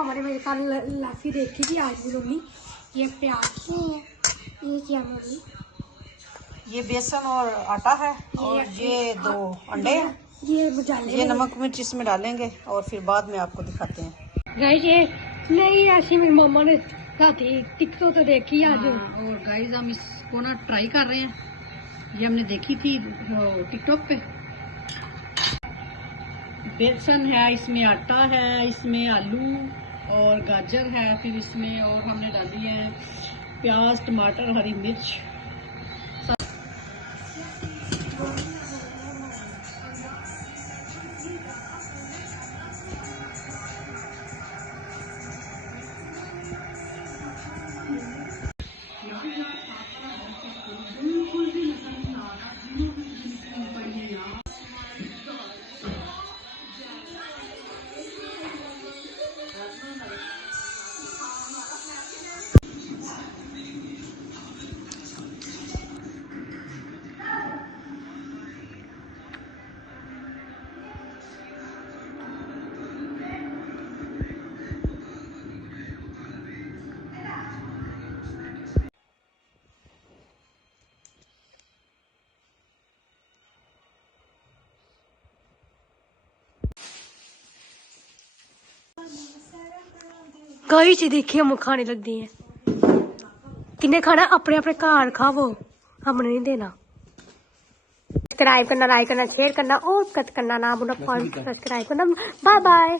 मामा ने मेरे साथ लाफी देखी थी आज भी मम्मी ये प्याज नहीं है ये क्या मम्मी ये बेसन और आटा है और ये 2 अंडे हैं ये नमक मिर्च इसमें डालेंगे और फिर बाद में आपको दिखाते हैं गाइस ये नहीं ऐसी मेरी मामा ने साथी टिकटॉक तो देखी आज और गाइस हम इसको ना ट्राई कर रहे हैं ये हमने देखी थी टिकटॉक पे बेसन है इसमें आटा है इसमें आलू और गाजर है फिर इसमें और हमने डाली है प्याज टमाटर हरी मिर्च गाइस ये देखिए हम खाने लग दी हैं किन्ने खाना अपने अपने घर खाओ हमने नहीं देना सब्सक्राइब करना लाइक करना शेयर करना और करना ना भूलना सब्सक्राइब करना बाय बाय